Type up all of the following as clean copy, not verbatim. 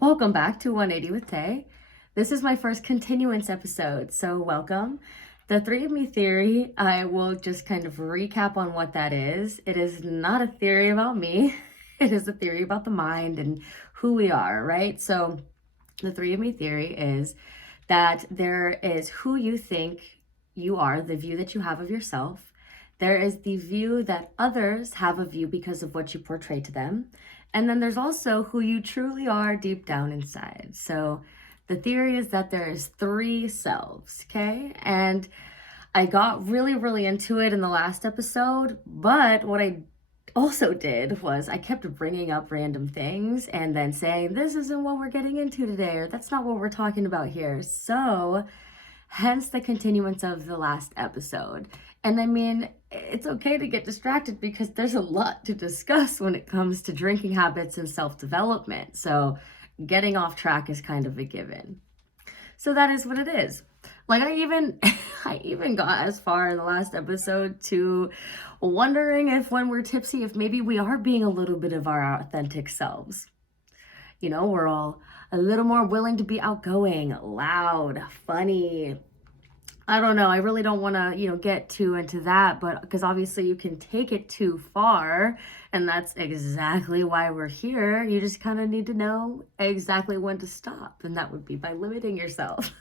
Welcome back to 180 with Tay. This is my first continuance episode, so welcome. The three of me theory, I will just kind of recap on what that is. It is not a theory about me. It is a theory about the mind and who we are, right? So the three of me theory is that there is who you think you are, the view that you have of yourself. There is the view that others have of you because of what you portray to them. And then there's also who you truly are deep down inside. So the theory is that there is three selves, okay? And I got really into it in the last episode, but what I also did was I kept bringing up random things and then saying, this isn't what we're getting into today, or that's not what we're talking about here. So hence the continuance of the last episode. And I mean, it's okay to get distracted because there's a lot to discuss when it comes to drinking habits and self-development. So getting off track is kind of a given. So that is what it is. Like I even got as far in the last episode to wondering if when we're tipsy, if maybe we are being a little bit of our authentic selves. You know, we're all a little more willing to be outgoing, loud, funny. I don't know. I really don't want to, get too into that, but because obviously you can take it too far, and that's exactly why we're here. You just kind of need to know exactly when to stop, and that would be by limiting yourself.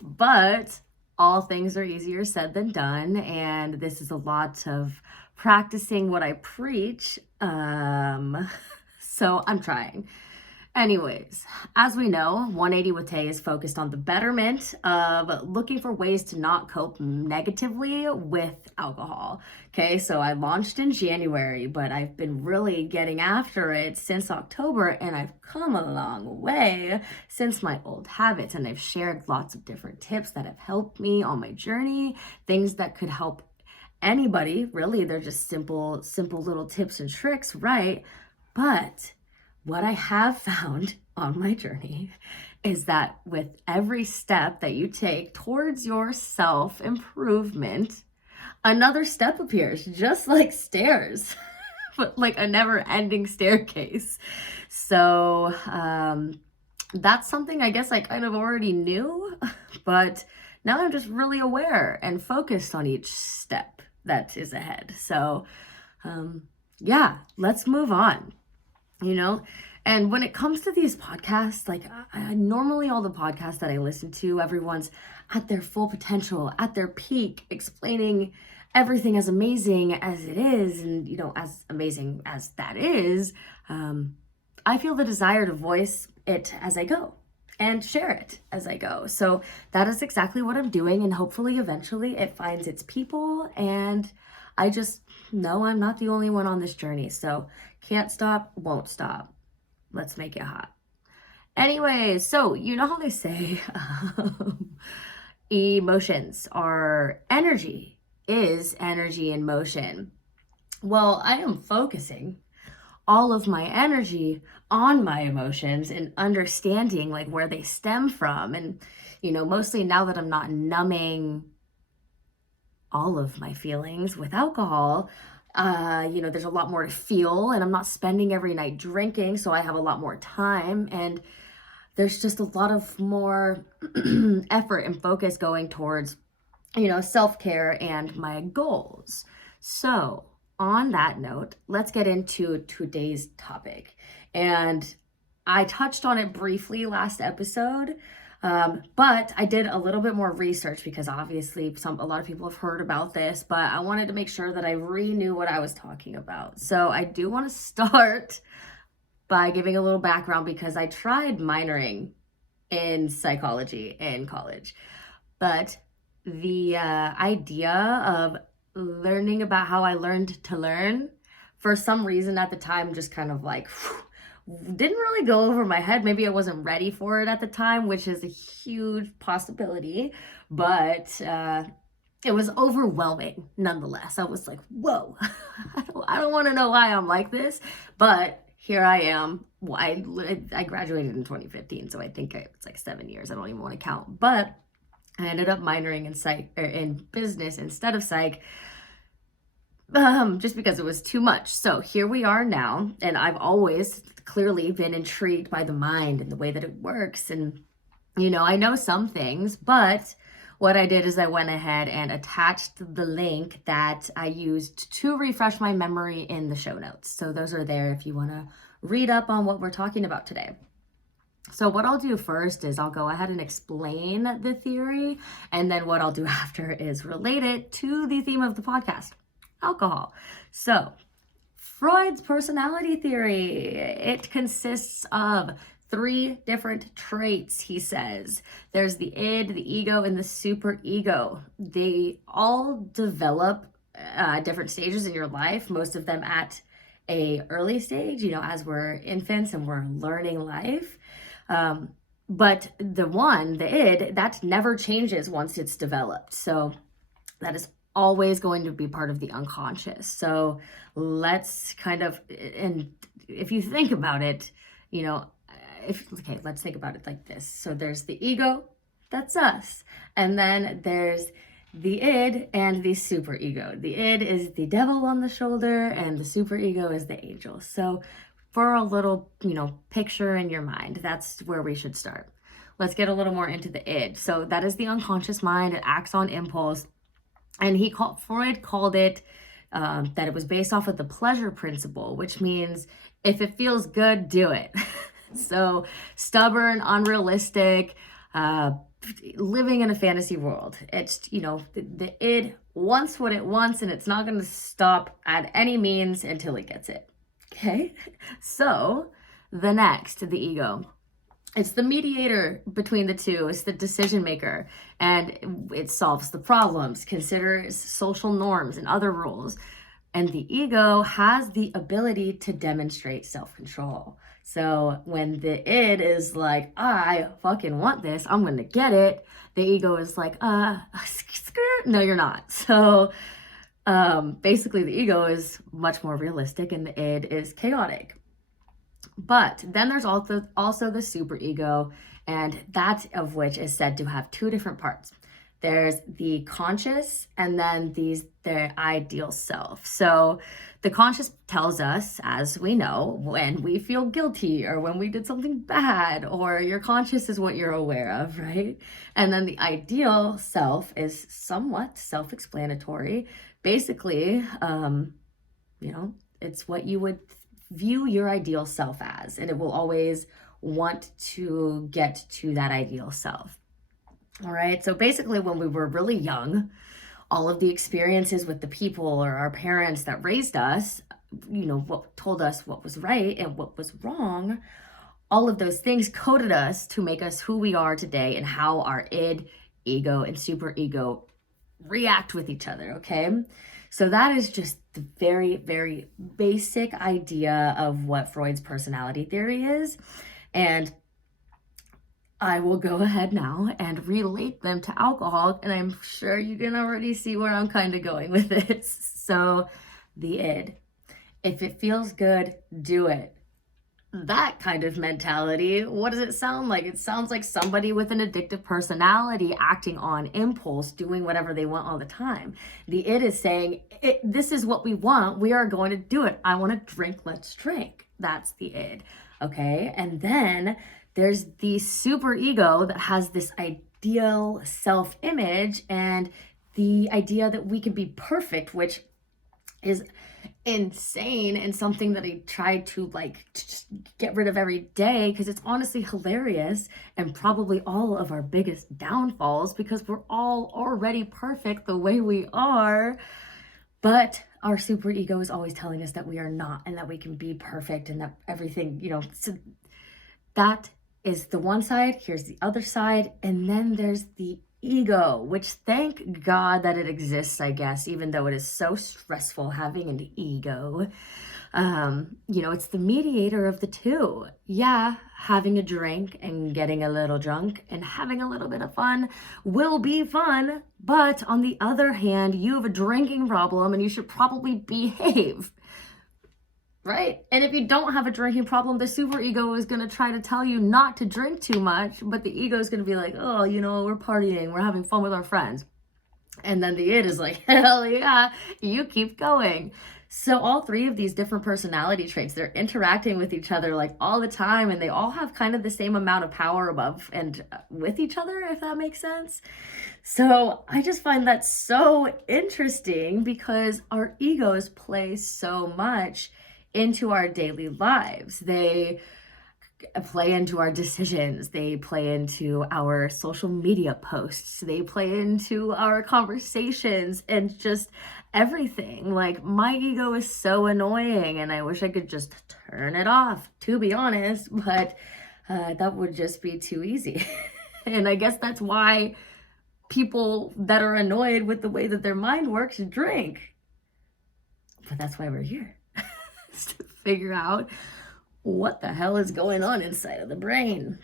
But all things are easier said than done, and this is a lot of practicing what I preach. So I'm trying. Anyways, as we know, 180 with Tay is focused on the betterment of looking for ways to not cope negatively with alcohol. Okay, so I launched in January, but I've been really getting after it since October, and I've come a long way since my old habits, and I've shared lots of different tips that have helped me on my journey, things that could help anybody. Really, they're just simple little tips and tricks, right? But what I have found on my journey is that with every step that you take towards your self-improvement, another step appears, just like stairs, but like a never-ending staircase. So that's something I guess I kind of already knew, but now I'm just really aware and focused on each step that is ahead. So yeah, let's move on. And when it comes to these podcasts, like I normally all the podcasts that I listen to, everyone's at their full potential, at their peak, explaining everything as amazing as it is. And, as amazing as that is, I feel the desire to voice it as I go and share it as I go. So that is exactly what I'm doing. And hopefully eventually it finds its people. And I just know I'm not the only one on this journey. So can't stop, won't stop. Let's make it hot. Anyways, so you know how they say emotions are energy, is energy in motion. Well, I am focusing all of my energy on my emotions and understanding like where they stem from. And, mostly now that I'm not numbing all of my feelings with alcohol, there's a lot more to feel, and I'm not spending every night drinking, so I have a lot more time, and there's just a lot of more effort and focus going towards, self-care and my goals. So on that note, let's get into today's topic. And I touched on it briefly last episode, but I did a little bit more research because obviously a lot of people have heard about this, but I wanted to make sure that I knew what I was talking about. So I do want to start by giving a little background because I tried minoring in psychology in college, but the idea of learning about how I learned to learn, for some reason at the time, just kind of like didn't really go over my head. Maybe I wasn't ready for it at the time, which is a huge possibility, but it was overwhelming nonetheless. I was like, whoa, I don't want to know why I'm like this, but here I am. I graduated in 2015, so I think it's like 7 years. I don't even want to count, but I ended up minoring in business instead of psych. just because it was too much. So here we are now, and I've always clearly been intrigued by the mind and the way that it works. And, I know some things, but what I did is I went ahead and attached the link that I used to refresh my memory in the show notes. So those are there if you want to read up on what we're talking about today. So what I'll do first is I'll go ahead and explain the theory, and then what I'll do after is relate it to the theme of the podcast, alcohol. So Freud's personality theory, it consists of 3 different traits, he says. There's the id, the ego, and the superego. They all develop different stages in your life, most of them at a early stage, as we're infants and we're learning life. But the id, that never changes once it's developed. So that is always going to be part of the unconscious. So let's and if you think about it, let's think about it like this. So there's the ego, that's us. And then there's the id and the superego. The id is the devil on the shoulder, and the superego is the angel. So for a little, picture in your mind, that's where we should start. Let's get a little more into the id. So that is the unconscious mind. It acts on impulse. And Freud called it that it was based off of the pleasure principle, which means if it feels good, do it. So stubborn, unrealistic, living in a fantasy world. It's, the id wants what it wants, and it's not going to stop at any means until it gets it. Okay, so the ego. It's the mediator between the two. It's the decision maker, and it solves the problems, considers social norms and other rules. And the ego has the ability to demonstrate self-control. So when the id is like, I fucking want this, I'm going to get it, the ego is like, no, you're not. So basically the ego is much more realistic and the id is chaotic. But then there's also the superego, and that of which is said to have 2 different parts. There's the conscious, and then the ideal self. So the conscious tells us, as we know, when we feel guilty or when we did something bad, or your conscious is what you're aware of, right? And then the ideal self is somewhat self-explanatory. Basically, it's what you would view your ideal self as, and it will always want to get to that ideal self. All right. So basically, when we were really young, all of the experiences with the people or our parents that raised us, what told us what was right and what was wrong, all of those things coded us to make us who we are today and how our id, ego, and superego react with each other. Okay. So that is just the very, very basic idea of what Freud's personality theory is. And I will go ahead now and relate them to alcohol, and I'm sure you can already see where I'm kind of going with this. So the id, if it feels good, do it. That kind of mentality, what does it sound like? It sounds like somebody with an addictive personality acting on impulse, doing whatever they want all the time. The id is saying, this is what we want, we are going to do it. I want to drink, let's drink. That's the id. Okay, and then there's the superego that has this ideal self-image and the idea that we can be perfect, which is insane and something that I try to just get rid of every day, because it's honestly hilarious and probably all of our biggest downfalls, because we're all already perfect the way we are. But our superego is always telling us that we are not, and that we can be perfect, and that everything, so that is the one side. Here's the other side. And then there's the ego, which thank God that it exists, I guess, even though it is so stressful having an ego. It's the mediator of the two. Yeah, having a drink and getting a little drunk and having a little bit of fun will be fun. But on the other hand, you have a drinking problem and you should probably behave. Right? And if you don't have a drinking problem, the superego is going to try to tell you not to drink too much, but the ego is going to be like, oh, we're partying, we're having fun with our friends. And then the id is like, hell yeah, you keep going. So all three of these different personality traits, they're interacting with each other like all the time, and they all have kind of the same amount of power above and with each other, if that makes sense. So I just find that so interesting because our egos play so much into our daily lives. They play into our decisions, they play into our social media posts, they play into our conversations, and just everything. Like, my ego is so annoying and I wish I could just turn it off, to be honest, but that would just be too easy. And I guess that's why people that are annoyed with the way that their mind works drink. But that's why we're here, to figure out what the hell is going on inside of the brain.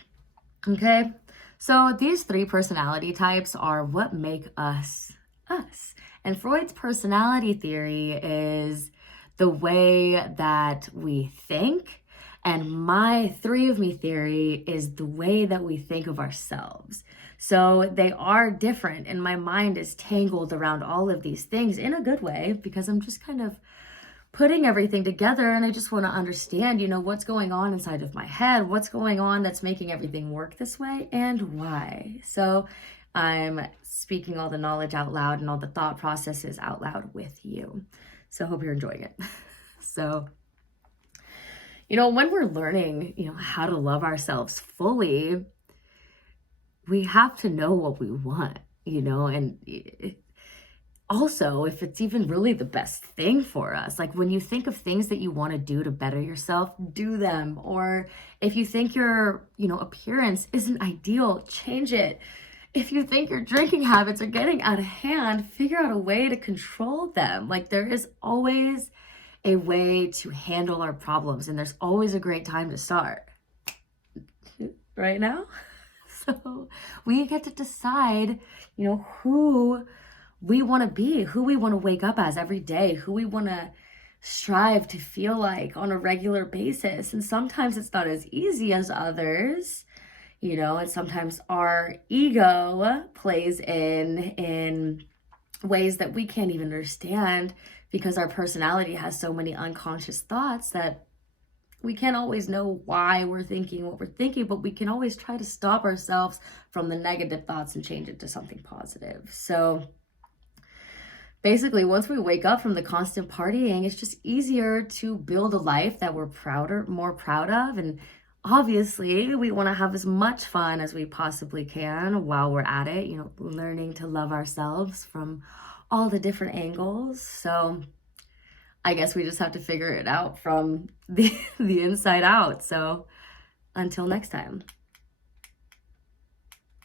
Okay, so these three personality types are what make us us. And Freud's personality theory is the way that we think, and my three of me theory is the way that we think of ourselves. So they are different, and my mind is tangled around all of these things in a good way, because I'm just kind of putting everything together, and I just want to understand, what's going on inside of my head, what's going on that's making everything work this way, and why. So I'm speaking all the knowledge out loud and all the thought processes out loud with you. So I hope you're enjoying it. So, when we're learning, how to love ourselves fully, we have to know what we want, and also, if it's even really the best thing for us. Like, when you think of things that you want to do to better yourself, do them. Or if you think your, appearance isn't ideal, change it. If you think your drinking habits are getting out of hand, figure out a way to control them. Like, there is always a way to handle our problems, and there's always a great time to start. Right now? So we get to decide, who we want to be, who we want to wake up as every day, who we want to strive to feel like on a regular basis. And sometimes it's not as easy as others, and sometimes our ego plays in ways that we can't even understand, because our personality has so many unconscious thoughts that we can't always know why we're thinking what we're thinking, but we can always try to stop ourselves from the negative thoughts and change it to something positive. So basically, once we wake up from the constant partying, it's just easier to build a life that we're more proud of. And obviously, we want to have as much fun as we possibly can while we're at it, learning to love ourselves from all the different angles. So I guess we just have to figure it out from the inside out. So until next time.